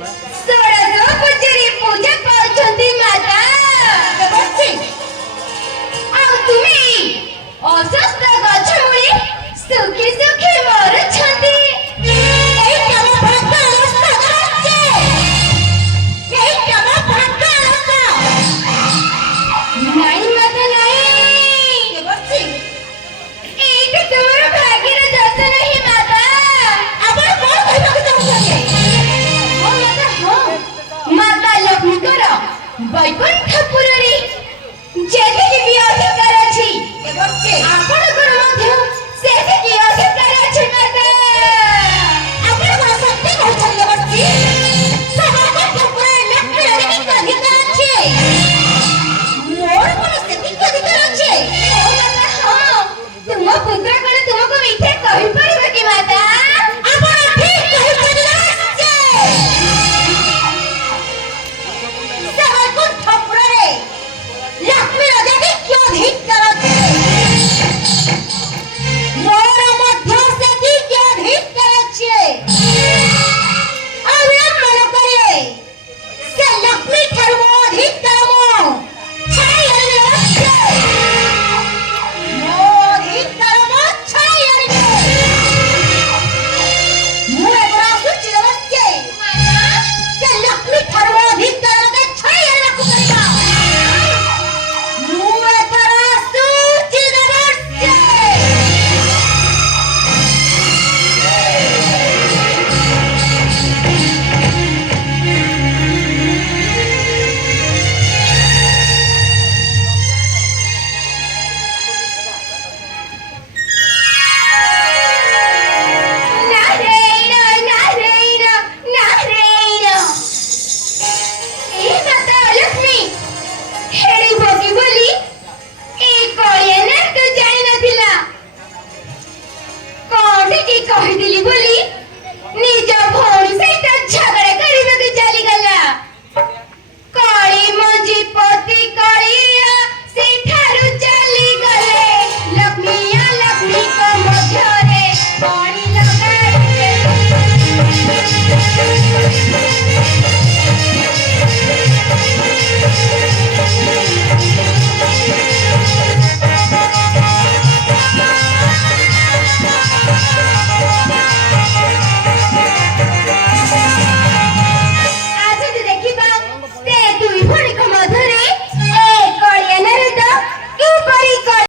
ଷୋଡ଼ଶ ପୂଜାରେ ପୂଜା ପାଉଛନ୍ତି ମାତା। ଆଉ ତୁମେ ଅସୁସ୍ଥ ଗଛ ମୂଳେ ସୁଖୀ ସୁଖୀ ମରୁଛନ୍ତି। ନାଇଁ ମାତା ନାଇଁ, ଏଇଟା ତୁମର ଭାଗ୍ୟର ଦୋଷ ନାହିଁ ମାତା। ଆପଣ କଣ କହିବାକୁ ଚାହୁଁଛନ୍ତି? ହଁ ମାତା ହଁ, ମାତା ଲକ୍ଷ୍ମୀଙ୍କର ବୈକୁଣ୍ଠପୁରରେ ଯେତିକି ବି ଅଧିକାର ଅଛି ଆପଣ